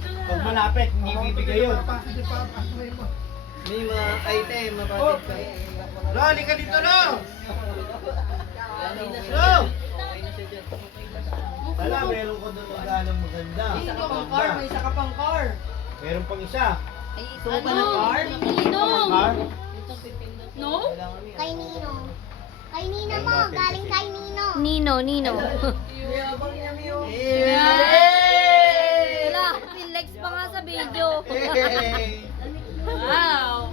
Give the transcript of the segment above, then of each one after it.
Pag malapit, hindi bibigay yun. May mga item, mapatid ka. Lo, halika dito, Lo! Lo! Wala, meron ko doon magandang maganda. Isa ka pang car, may isa ka pang car. Meron pang isa. Ito ka na car? Ninong! Car? No? Kay Nino. Kay Nino mo, galing kay Nino. Nino. Yabang niya, Mio. Wala, relax pa nga sa video. Wow!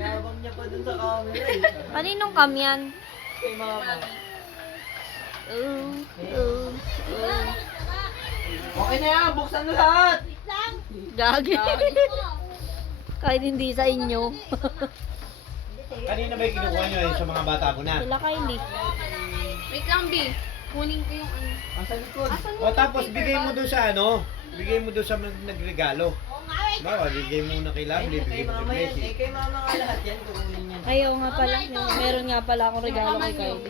Yabang niya pa dun sa camera eh. Kaninong kamyan? Kay mama. Okay na yan, buksan mo lahat. Gagi. Kahit hindi sa inyo. Kanina ba yung kinukuha nyo yun sa mga bata mo na? Sila ka hindi. Wait lang, B. Kunin ko yung ano. Asa likod. O tapos bigay mo doon sa ano? Bigay mo doon sa nagregalo. Bawa, bigay mo na kay Lovely, Kay bigay mo mama kay yan. Blessy. Kay mama nga lahat yan. Kukunin yan. Ayaw nga pala. Meron nga pala akong regalo kay Kylie.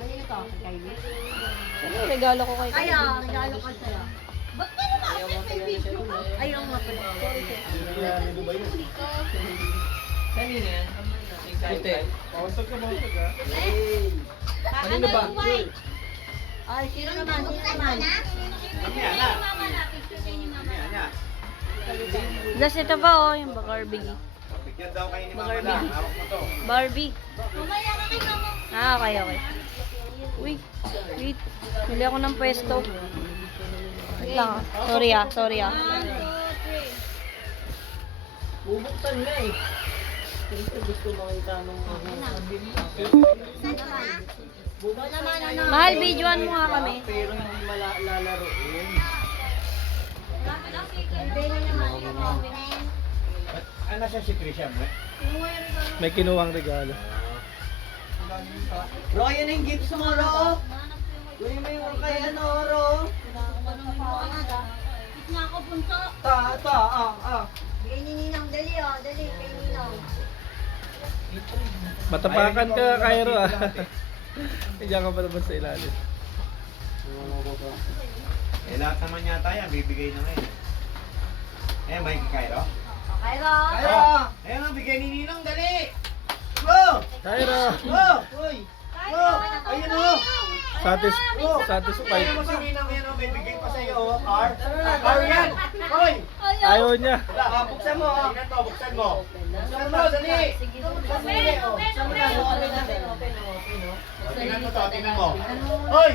Ano yung regalo ko kay Kylie? regalo ka sa'yo. Ba't ka naman Ayaw mo tayo siya dun. Ayaw nga pala. Sorry, sir. Kanina yan. Puti. Kanino ba? Ay, sino naman? Sino naman? Mamaya na. Mamaya na. Plus ito ba oh, yung Barbie. Bigyan daw kayo ni Mama lang. Hawak mo to. Barbie. Mamaya ka kay mama. Ah, okay. Uy, wait. Bili ako ng pwesto. Wait lang ah. Sorry ah. Bubuksan nga eh. Siyempre gusto makita nung Mahal, videoan mo nga kami. pero hindi lalaro yun. Ano siya si Trisha mo? May kinuwang regalo. Ro, yan yung gifts mo, Ro. Kunin mo yung kay ano, Ro. Ta. Bigay ni Ninong, dali oh, dali kay Ninong. Matapakan ka, Cairo ah. Diyan ka pa naman sa ilalim. Eh lahat naman yata yan, bibigay na ngayon. Eh, may Cairo? Kayro! Ayan ang bigay ni Ninong, dali! Go! Cairo! Go! Go! Ayun o! Satisfied. Ayun mo si Ninong, yan o, bibigay pa sa'yo o, car. Car yan! Hoy! Ayaw niya. Buksan mo, tingnan to, buksan mo. Buksan mo, dali! Buksan mo, dali, o. Buksan mo na, tingnan mo to, tingnan mo. Hoy!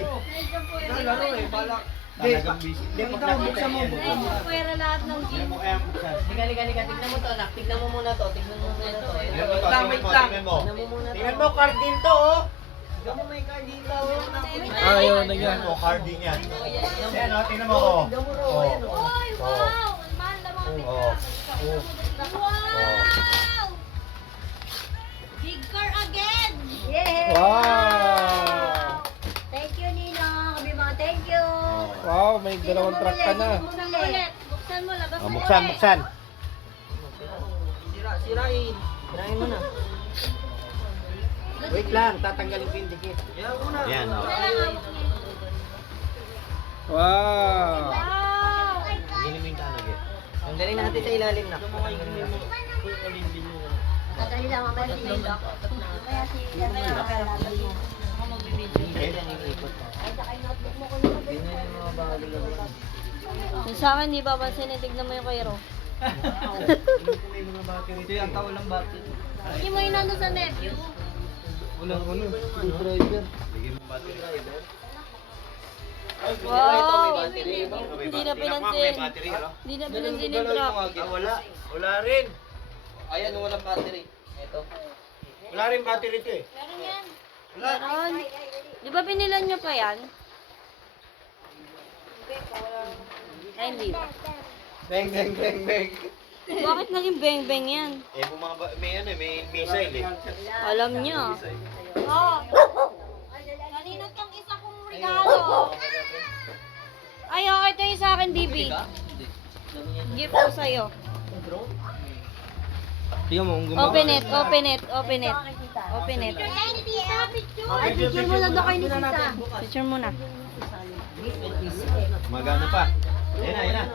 Laro eh, balak. Talagang busy. Hindi, pag nakita niya yan. Pwera lahat ng Hindi mo kaya buksan. Liga. Tignan mo to, anak. Tignan mo muna to. Tignan mo muna to. Tingnan mo to, Wait tingnan mo, lang. tingnan mo. Tignan mo muna to. Tingnan mo, card din to, oh. Tignan mo may card dito. Ayaw na niya. Tingnan mo, card din yan. Ayan, oh, tingnan mo, oh. Tignan mo, Ro. Oh. Ayan, oh. Uy, wow! Ang mahal na mga Oh. Wow! Big car again! Yeah! Wow! Thank you, Ninong. Sabi mo, thank you. Wow, may dalawang truck ka na. Ulit, buksan mo, labas mo. Buksan, buksan. Sirain. Sirain mo na. Wait lang, tatanggalin ko yung dikit. Yan muna. Yan, oh. Wow! Wow! Tingnan mo yung tanag eh. Tanggalin natin sa ilalim na. Tatali lang ako si Ninong. Kaya si Ninong kapalaban mo. Ay, saka yung notebook mo ko nito. Ganyan yung mga bagay lang. Yung sa akin, di ba pansin, tignan mo yung Cairo. Ito yung kaulang battery. Hindi mo yun nandun sa nephew. Walang ano, screwdriver. Bigyan mo battery. Wow! battery. Hindi na May pinansin. battery, ano? Hindi na pinansin yung truck. Ah, wala. Wala rin. Ayan, walang battery. Ito. Wala rin battery ito eh. Meron yan. Wala. Meron. Di ba pinilan nyo pa yan? Ay, hindi ba? Bang. Bakit naging beng-beng yan? Eh, may ano eh, may missile eh. Alam nyo. Oh. Kanina tong isa kong regalo. Ay, okay, ito yung sa akin, DB. Gift ko sa'yo. Tingnan mo, kung gumagawa. Open it. Picture mo lang daw kayo ni Tita. Picture mo na. Magana pa. Ayan na, ayan na.